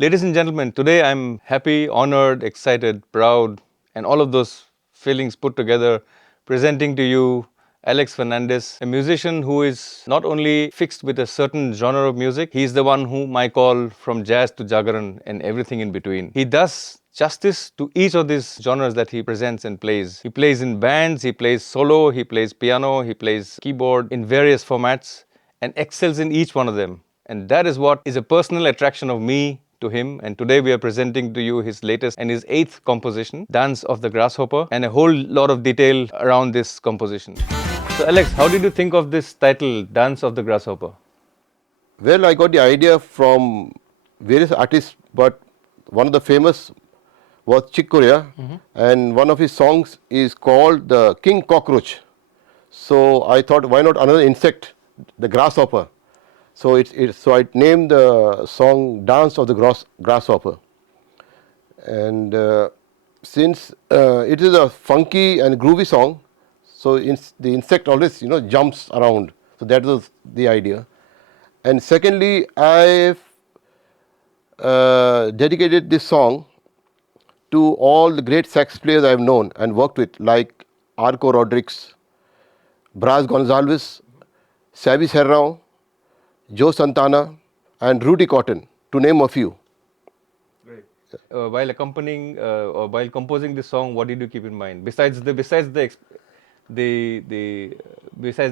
Ladies and gentlemen, today I'm happy, honored, excited, proud, and all of those feelings put together, presenting to you Alex Fernandes, a musician who is not only fixed with a certain genre of music, he's the one whom I call from jazz to jagaran and everything in between. He does justice to each of these genres that he presents and plays. He plays in bands, he plays solo, he plays piano, he plays keyboard in various formats and excels in each one of them. And that is what is a personal attraction of me to him. And today we are presenting to you his latest and his 8th composition, Dance of the Grasshopper, and a whole lot of detail around this composition. So Alex, how did you think of this title, Dance of the Grasshopper? Well, I got the idea from various artists, but one of the famous was Chick Corea, and one of his songs is called the King Cockroach. So I thought, why not another insect, the grasshopper? So I named the song "Dance of the Grasshopper," and since it is a funky and groovy song, so the insect always jumps around. So that was the idea. And secondly, I've dedicated this song to all the great sax players I've known and worked with, like Arco Rodriguez, Braz Gonzalez, Savi Serrao, Joe Santana, and Rudy Cotton, to name a few. Great. While accompanying or while composing this song, what did you keep in mind besides the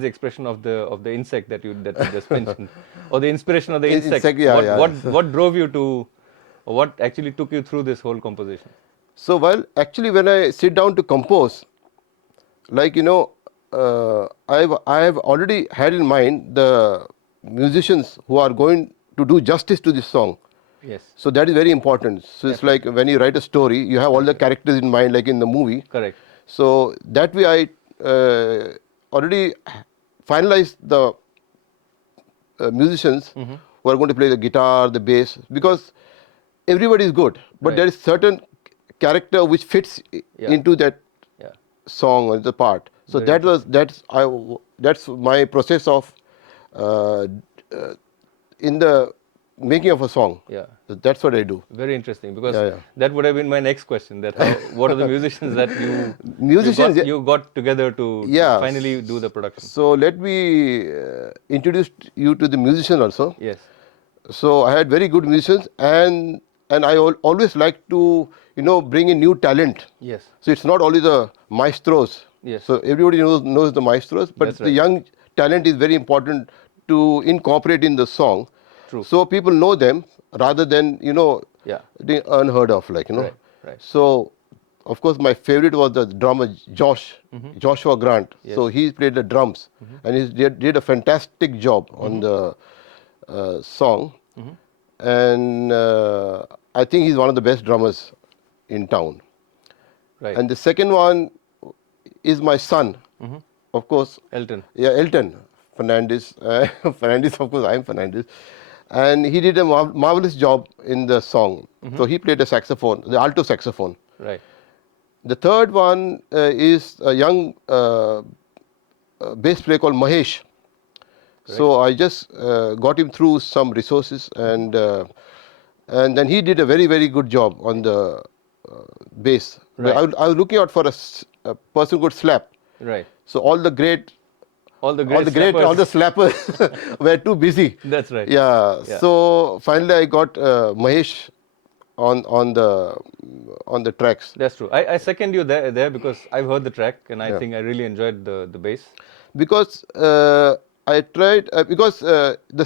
expression of the insect that you just mentioned, or the inspiration of the insect? What drove you to, or what actually took you through this whole composition? So, actually when I sit down to compose, I have already had in mind the musicians who are going to do justice to this song. Yes. So that is very important. So it's like when you write a story, you have all the characters in mind, like in the movie. Correct. So that way I already finalized the musicians who are going to play the guitar, the bass, because everybody is good, but there is certain character which fits into that song or the part. So that's my process of in the making of a song. Yeah. So that's what I do. Very interesting, because that would have been my next question. That what are the musicians that you got together to finally do the production? So let me introduce you to the musicians also. Yes. So I had very good musicians, and I always like to bring in new talent. Yes. So it's not only the maestros. Yes. So everybody knows the maestros, but the young talent is very important to incorporate in the song. True. So people know them rather than the unheard of, like. Right. So of course my favorite was the drummer Joshua Grant. Yes. So he played the drums and he did a fantastic job on the song. And I think he's one of the best drummers in town. Right. And the second one is my son, of course. Elton. Yeah, Elton Fernandes. Fernandes, of course, I'm Fernandes. And he did a marvelous job in the song. So he played the saxophone, the alto saxophone. Right. The third one is a young bass player called Mahesh. Correct. So I just got him through some resources, and then he did a very, very good job on the bass. Right. I was looking out for a person who could slap. Right. So all the slappers were too busy. That's right. Yeah. So finally I got Mahesh on the tracks. That's true. I second you there because I've heard the track and I think I really enjoyed the bass. Because I tried because the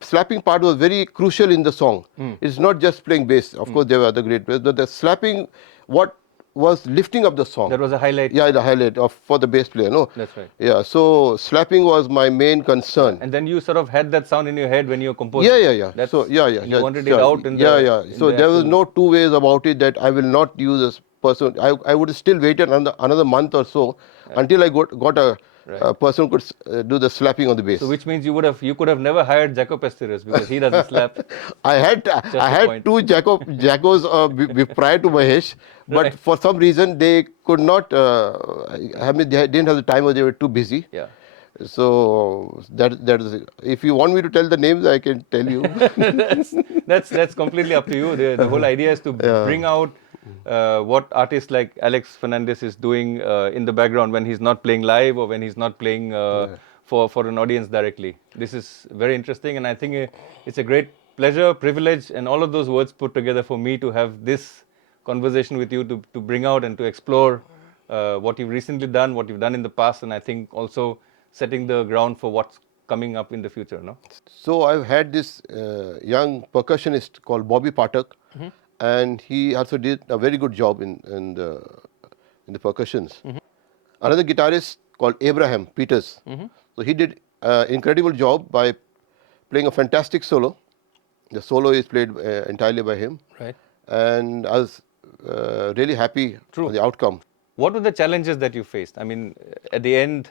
slapping part was very crucial in the song. It's not just playing bass. Of course, there were other great bass, but the slapping, what was lifting up the song. That was a highlight. Yeah, the highlight for the bass player. No. That's right. Yeah. So slapping was my main concern. And then you sort of had that sound in your head when you composed. Yeah. That's, so you wanted it out in the. So there was no two ways about it that I will not use this person. I would still waited another month or so until I got a person who could do the slapping on the bass. So which means you could have never hired Jaco Pastorius because he doesn't slap. I had two Jacos prior to Mahesh, but for some reason they could not. They didn't have the time, or they were too busy. Yeah. So that is. If you want me to tell the names, I can tell you. That's completely up to you. The whole idea is to Yeah. bring out what artists like Alex Fernandes is doing in the background when he's not playing live or when he's not playing for an audience directly. This is very interesting, and I think it's a great pleasure, privilege, and all of those words put together for me to have this conversation with you to bring out and to explore what you've recently done, what you've done in the past, and I think also setting the ground for what's coming up in the future. No. So I've had this young percussionist called Bobby Pathak, and he also did a very good job in the percussions. Another guitarist called Abraham Peters. So he did an incredible job by playing a fantastic solo. The solo is played entirely by him, Right. and I was really happy with the outcome. What were the challenges that you faced? I mean, at the end,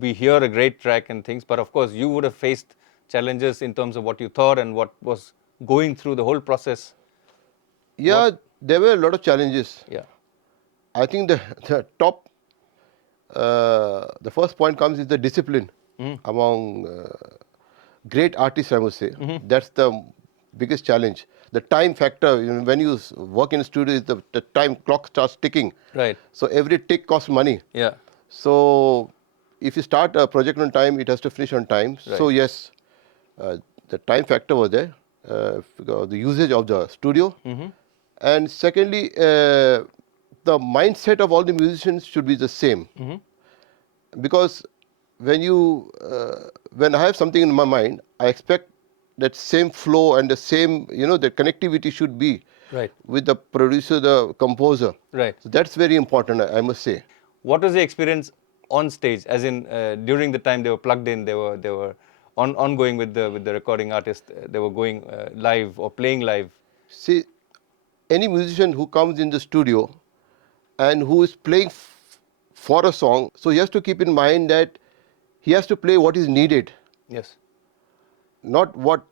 we hear a great track and things, but of course, you would have faced challenges in terms of what you thought and what was going through the whole process. Yeah, there were a lot of challenges. Yeah. I think the top, the first point comes is the discipline among great artists, I must say. That's the biggest challenge. The time factor, when you work in a studio, the time clock starts ticking. Right. So every tick costs money. Yeah. So if you start a project on time, it has to finish on time. Right. So yes, the time factor was there, the usage of the studio. And secondly, the mindset of all the musicians should be the same. Because when I have something in my mind, I expect that same flow and the same, the connectivity should be Right. with the producer, the composer. Right. So that's very important, I must say. What was the experience on stage? As in, during the time they were plugged in, they were ongoing with the recording artist. They were going live or playing live. See, any musician who comes in the studio and who is playing for a song, so he has to keep in mind that he has to play what is needed, Yes. not what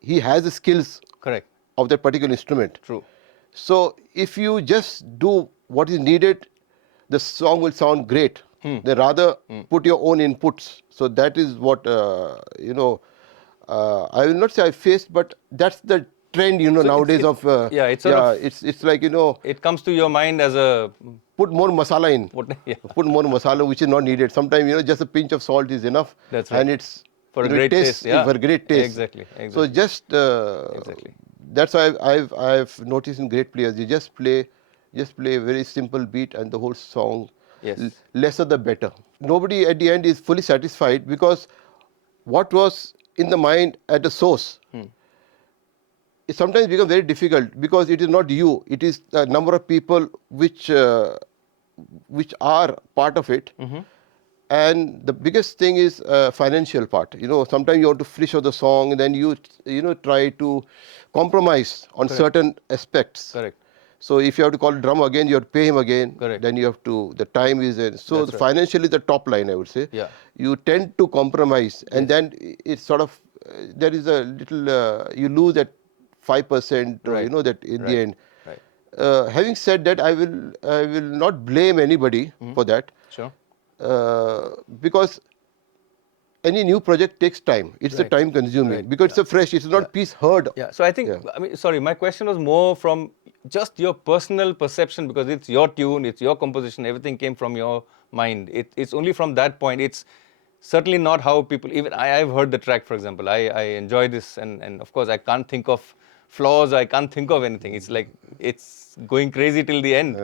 he has the skills Correct. of that particular instrument. True. So if you just do what is needed, the song will sound great. Then rather put your own inputs. So that is what I will not say I faced, but that's the trend nowadays of yeah, it's sort of, it's like it comes to your mind as a put more masala in. yeah. Put more masala which is not needed. Sometimes just a pinch of salt is enough. That's right. And it's For a it great tastes- taste, yeah. For a great taste. Exactly. So just Exactly. that's why I've noticed in great players, you just play a very simple beat and the whole song. Yes. Lesser the better. Nobody at the end is fully satisfied because what was in the mind at the source, it sometimes becomes very difficult because it is not you, it is a number of people which are part of it. And the biggest thing is financial part. Sometimes you want to finish off the song and then you try to compromise on certain aspects. Correct. So if you have to call drum again, you have to pay him again. Correct. Then you have to, the time is in. So That's right. financially the top line, I would say. Yeah. You tend to compromise and then it's sort of, there is a little, you lose that 5%, Right. that in the end. Right. Having said that, I will not blame anybody for that. Sure. Because any new project takes time. It's a Right. time consuming Right. because it's a fresh, it's not piece heard. Yeah. So I think, I mean, sorry, my question was more from just your personal perception because it's your tune, it's your composition, everything came from your mind. It's only from that point. It's certainly not how people, even I've heard the track, for example. I enjoy this and of course I can't think of flaws, I can't think of anything. It's like, it's going crazy till the end.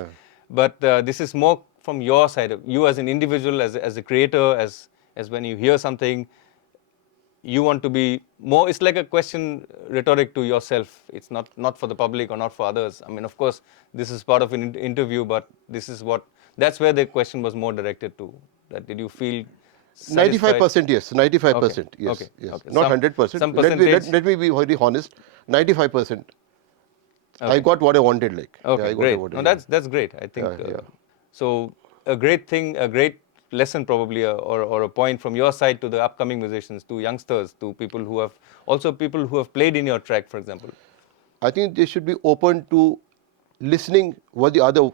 But this is more from your side, you as an individual, as a creator, as when you hear something, you want to be more, it's like a question rhetoric to yourself. It's not for the public or not for others. I mean, of course, this is part of an interview, but this is that's where the question was more directed to. That did you feel 95% yes, 95% yes, Okay. yes. Okay. Not Some 100%. percentage. Let me be very honest. 95%. I got what I wanted. Like. Okay, I got great. what I No, wanted. that's great. I think Yeah. so. A great thing, a great lesson probably, or a point from your side to the upcoming musicians, to youngsters, to people who have played in your track, for example. I think they should be open to listening what the other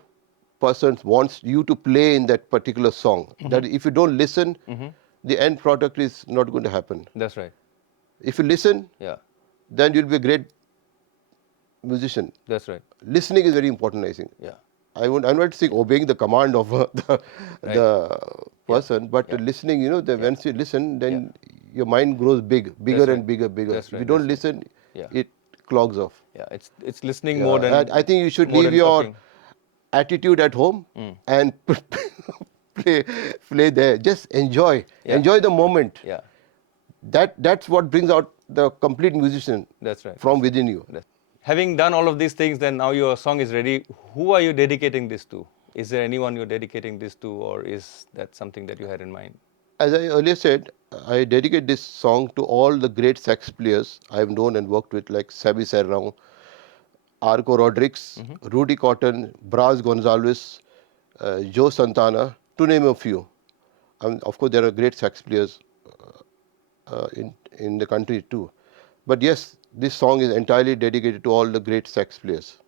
person wants you to play in that particular song. That if you don't listen, the end product is not going to happen. That's right. If you listen, Yeah. then you'll be a great musician. That's right. Listening is very important, I think. Yeah. I'm not saying obeying the command of Right. the person, but Yeah. listening, once you listen, then your mind grows bigger right. and bigger. That's If you right. don't That's listen, Yeah. it clogs off. Yeah. It's listening more Yeah, than I think you should more leave than your talking. attitude at home and play, play there. Just enjoy, Yeah. enjoy the moment. Yeah. That's what brings out the complete musician That's right. from That's right. within you. Having done all of these things, then now your song is ready. Who are you dedicating this to? Is there anyone you're dedicating this to, or is that something that you had in mind? As I earlier said, I dedicate this song to all the great sax players I've known and worked with, like Sabi Serrao, Arco Rodriguez, Rudy Cotton, Braz Gonzalez, Joe Santana, to name a few. Of course, there are great sax players in the country too. But yes, this song is entirely dedicated to all the great sax players.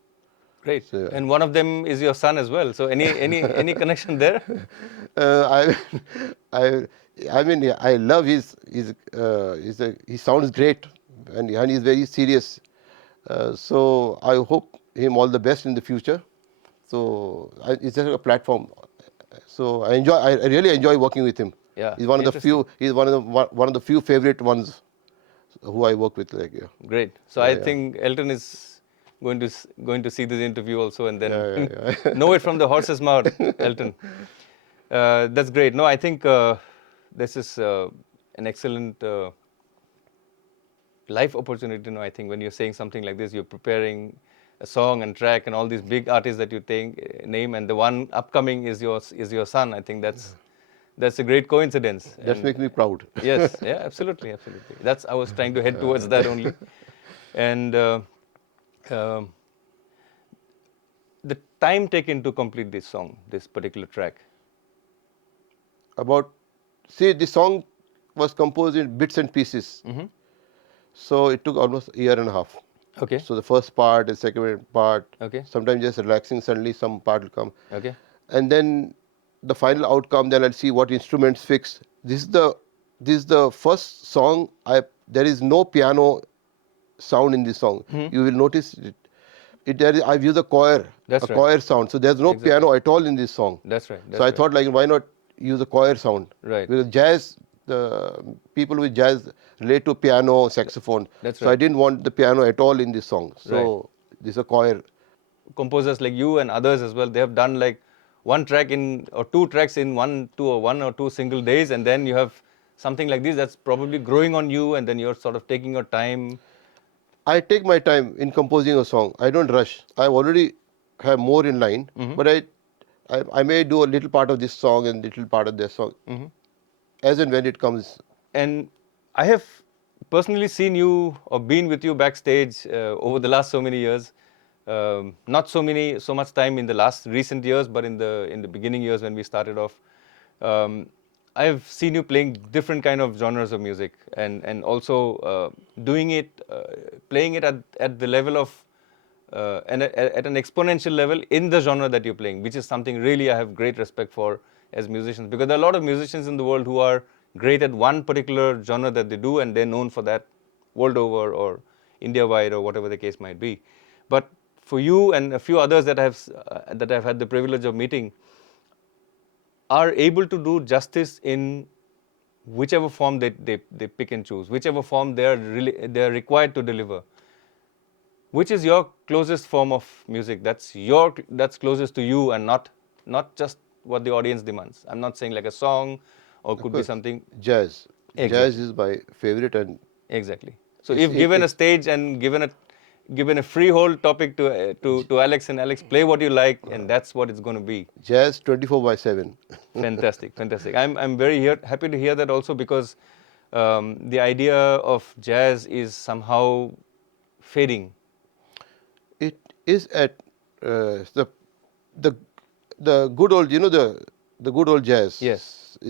Great. So, And one of them is your son as well. So any connection there? I, I, I mean, yeah, I love he sounds great, and he's very serious. So I hope him all the best in the future. So it's just a platform. So I really enjoy working with him. Yeah. He's one of the Interesting. few. He's one of the few favorite ones who I work with. Like, yeah. Great. So I think Elton is going to see this interview also, and then Yeah. know it from the horse's mouth. Elton, that's great. No, I think this is an excellent life opportunity. No, I think when you're saying something like this, you're preparing a song and track and all these big artists that you name, and the one upcoming is your son. I think that's a great coincidence. That makes me proud. Yes, yeah, absolutely, absolutely. That's I was trying to head towards that only, and um the time taken to complete this song, this particular track. The song was composed in bits and pieces. So it took almost a year and a half. Okay. So the first part, the second part, Okay. sometimes just relaxing, suddenly some part will come. Okay. And then the final outcome, then I'll see what instruments fix. This is the first song there is no piano sound in this song. You will notice I've used That's a right. choir sound. So there's no Exactly. piano at all in this song. That's right. That's So I right. thought, like, why not use a choir sound? Right. Because jazz, the people with jazz relate to piano, saxophone. That's So I right. didn't want the piano at all in this song. So this is a choir. Composers like you and others as well, they have done like one track in or two tracks in one or two single days, and then you have something like this that's probably growing on you, and then you're sort of taking your time. I take my time in composing a song. I don't rush. I already have more in line, but I may do a little part of this song and little part of this song, as and when it comes. And I have personally seen you or been with you backstage over the last so many years. Not so much time in the last recent years, but in the beginning years when we started off. I have seen you playing different kind of genres of music, and also doing it, playing it at the level of and at an exponential level in the genre that you're playing, which is something really I have great respect for as musicians, because there are a lot of musicians in the world who are great at one particular genre that they do, and they're known for that world over or India wide or whatever the case might be. But for you and a few others that I've had the privilege of meeting, are able to do justice in whichever form they pick and choose, whichever form they are required to deliver. Which is your closest form of music that's closest to you, and not just what the audience demands. I'm not saying like a song, or could be something. Jazz. Exactly. Jazz is my favorite, and Exactly. So if given a stage and given a freehold topic to Alex, and Alex play what you like, and that's what it's going to be. jazz 24/7. Fantastic, fantastic. I'm very happy to hear that also, because the idea of jazz is somehow fading. It is at the good old, the good old jazz. Yes.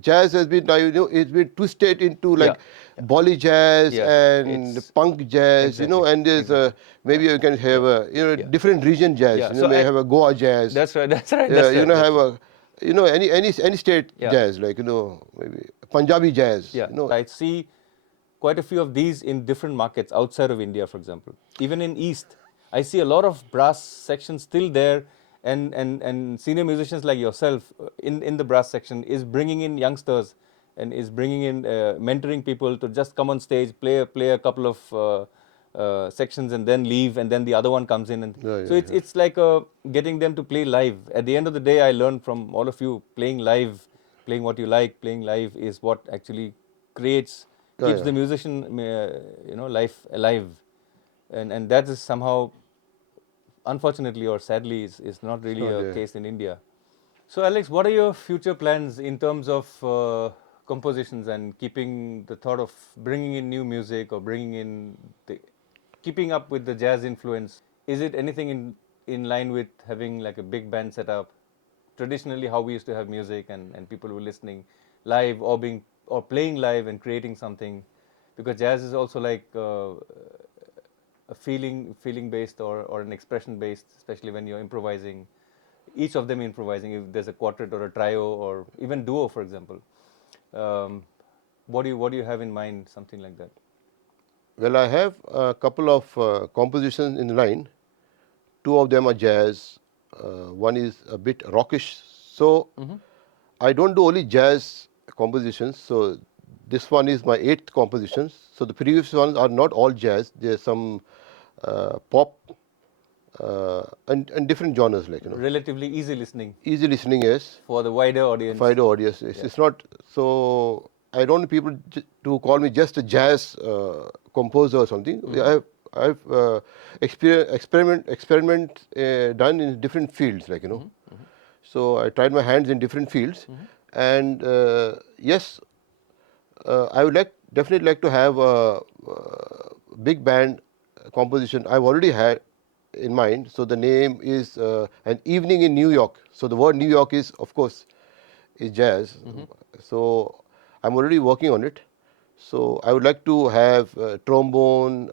Jazz has been, it's been twisted into like Bolly jazz Yeah, and it's punk jazz, exactly, and there's exactly. maybe you can have a Yeah. different region jazz. Yeah. So May have a Goa jazz. that's right. That's right. Yeah, That's right. have That's right. a any state Yeah. jazz, like maybe Punjabi jazz. Yeah. I see quite a few of these in different markets outside of India, for example. Even in East, I see a lot of brass sections still there, and senior musicians like yourself in the brass section is bringing in youngsters and is bringing in mentoring people to just come on stage, play a couple of sections and then leave, and then the other one comes in, and Yeah, so yeah, yeah. it's like getting them to play live. At the end of the day, I learned from all of you, playing live, playing what you like, playing live is what actually creates, Yeah, keeps yeah. the musician life alive, and that is somehow, unfortunately or sadly, is not It's really not a there. case in India. So Alex, what are your future plans in terms of compositions and keeping the thought of bringing in new music or bringing in the keeping up with the jazz influence? Is it anything in line with having like a big band set up? Traditionally, how we used to have music and people were listening live or playing live and creating something, because jazz is also like a feeling based or an expression based, especially when you're improvising, each of them improvising, if there's a quartet or a trio or even duo, for example. um, what do you have in mind, something like that? Well, I have a couple of compositions in line. Two of them are jazz. One is a bit rockish. So I don't do only jazz compositions. So this one is my eighth composition. So the previous ones are not all jazz. There's some pop and different genres, like Relatively easy listening easy listening is for the wider audience. find audience. It's not so. I don't want people to call me just a jazz composer or something. I've experiment done in different fields, like So I tried my hands in different fields, and yes, I would definitely like to have a big band composition. I've already had in mind. So the name is An Evening in New York. So the word New York is, of course, is jazz. So I'm already working on it. So I would like to have trombone,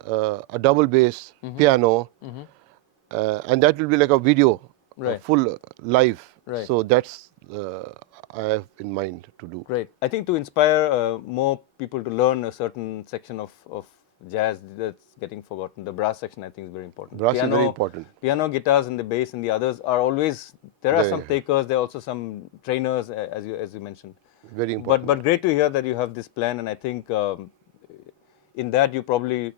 a double bass, piano, and that will be like a video, a Right. full live. Right. So that's I have in mind to do. Great. I think to inspire more people to learn a certain section of jazz that's getting forgotten, the brass section I think is very important. Brass is very important. Piano, guitars, and the bass, and the others are always there. Are some There, takers. There are also some trainers, as you mentioned. very important. But great to hear that you have this plan, and I think in that you probably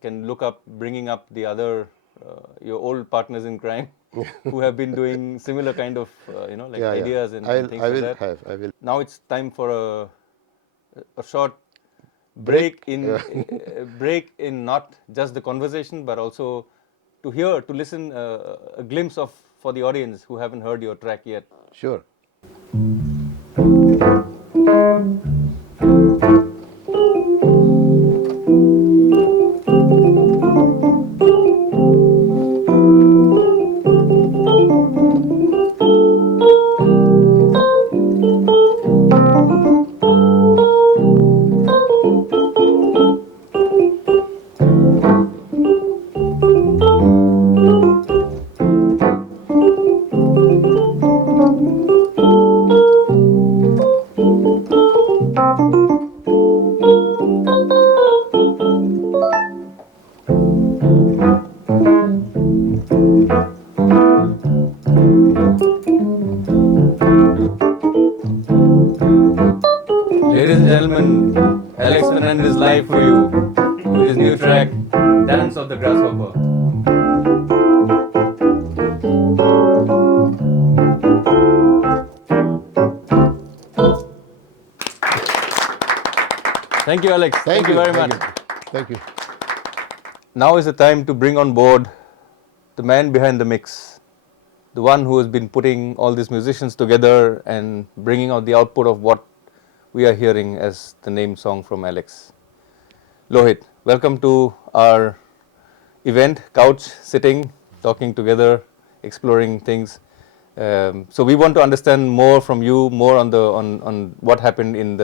can look up bringing up the other your old partners in crime who have been doing similar kind of like Yeah, yeah. ideas and things I like will that. have. I will. Now it's time for a short Break. break in not just the conversation, but also to listen a glimpse of, for the audience who haven't heard your track yet. Sure. Ladies and gentlemen, Alex Fernandes is live for you with his new track, Dance of the Grasshopper. Thank you, Alex. Thank you very much. Thank you. Now is the time to bring on board the man behind the mix, the one who has been putting all these musicians together and bringing out the output of what we are hearing as the name song from Alex. Lohit, welcome to our event, couch, sitting, talking together, exploring things. So we want to understand more from you, more on what happened in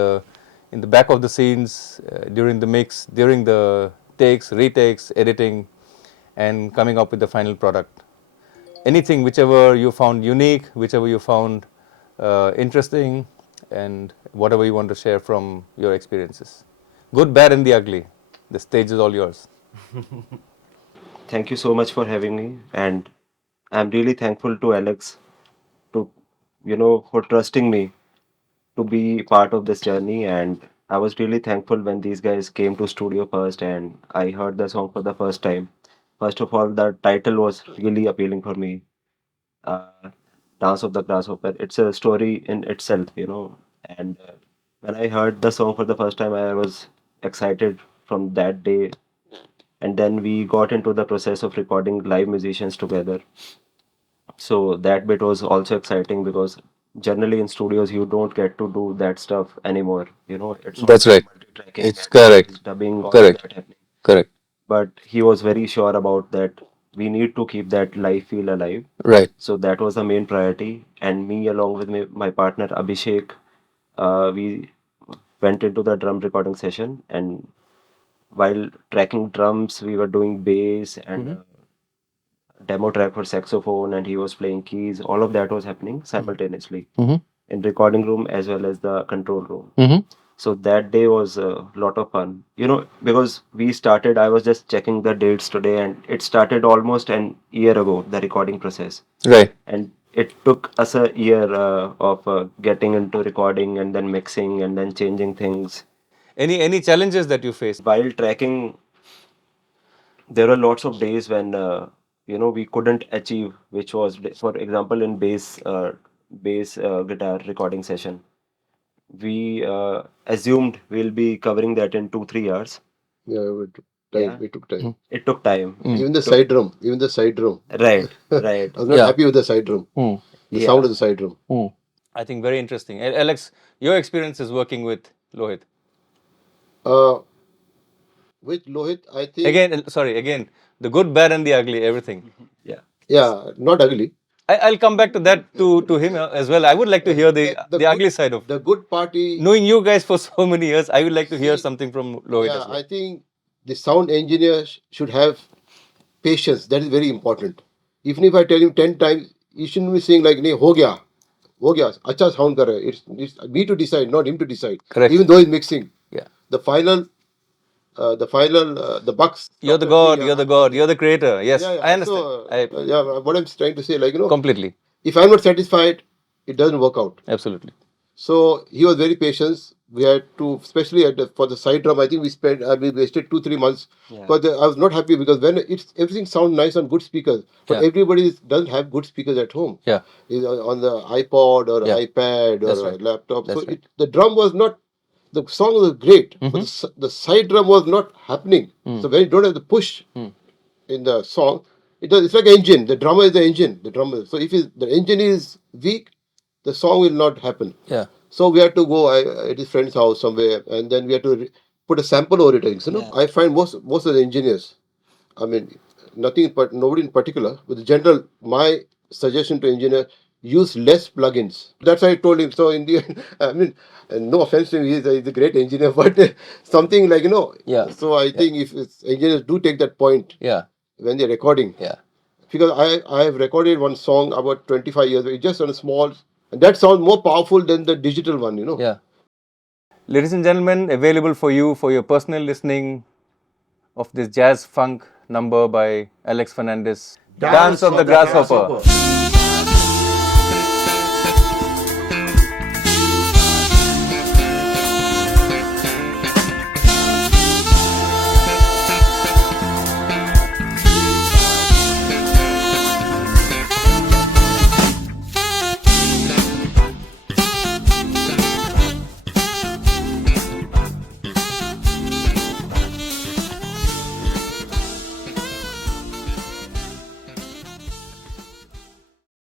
in the back of the scenes, during the mix, during the takes, retakes, editing, and coming up with the final product. Anything, whichever you found unique, whichever you found interesting, and whatever you want to share from your experiences. Good, bad, and the ugly. The stage is all yours. Thank you so much for having me, and I'm really thankful to Alex to, for trusting me to be part of this journey. And I was really thankful when these guys came to studio first and I heard the song for the first time. First of all, the title was really appealing for me. Uh, Dance of the Grasshopper. It's a story in itself. And when I heard the song for the first time, I was excited from that day. And then we got into the process of recording live musicians together. So that bit was also exciting because generally in studios you don't get to do that stuff anymore. It's all That's about right. multi-tracking It's and correct. dubbing, all of Correct. that happening. Correct. But he was very sure about that. We need to keep that live feel alive. Right. So that was the main priority. And me, along with my partner Abhishek, we went into the drum recording session. And while tracking drums, we were doing bass and demo track for saxophone, and he was playing keys. All of that was happening simultaneously in recording room as well as the control room. So that day was a lot of fun. Because we started, I was just checking the dates today, and it started almost an year ago, the recording process. Right. And it took us a year of getting into recording and then mixing and then changing things. Any challenges that you faced? While tracking, there were lots of days when we couldn't achieve, which was, for example, in bass guitar recording session, we assumed we'll be covering that in 2-3 hours. Yeah, we took time. Yeah. We took time. It took time. Even the side drum. Even the side drum. Right, right. I was not Yeah. happy with the side drum. The Yeah. sound of the side drum. I think very interesting. Alex, your experience is working with Lohit. Uh, with Lohit, I think. Again, the good, bad, and the ugly, everything. Yeah. Yeah, not ugly. I'll come back to that to him as well. I would like to hear the good- ugly side of. The good party. Knowing you guys for so many years, I would like to hear See, something from Lohit Yeah, as well. I think the sound engineer should have patience. That is very important. Even if I tell him 10 times, he shouldn't be saying like, "Nee, ho gaya, acha sound kar raha hai." It's me to decide, not him to decide. Correct. Even though he's mixing. Yeah. The the bucks. You're the God. You're the God. You're the creator. Yes, Yeah, I understand. So, yeah, what I'm trying to say, like, Completely. if I'm not satisfied, it doesn't work out. Absolutely. So he was very patient. We had to, especially for the side drum, I think we wasted 2-3 months. Yeah. But I was not happy because when everything sounds nice on good speakers, but Yeah. everybody doesn't have good speakers at home. Yeah. Is on the iPod or Yeah. iPad or That's a right. laptop. That's So right. the drum was not, the song was great, but the side drum was not happening. So when you don't have the push in the song, it's like an engine. The drummer is the engine. The drummer. So if the engine is weak, the song will not happen. Yeah. So we had to go at his friend's house somewhere, and then we had to put a sample over it. I find most of the engineers, I mean, nobody in particular, but the general, my suggestion to engineer, use less plugins. That's why I told him. So in the end, I mean, no offense to him, he's a great engineer, but something like Yeah. So I think if engineers do take that point Yeah. when they're recording. Yeah. Because I have recorded one song about 25 years ago, just on a small, and that sounds more powerful than the digital one. Yeah. Ladies and gentlemen, available for you for your personal listening of this jazz funk number by Alex Fernandes, Dance of the Grasshopper.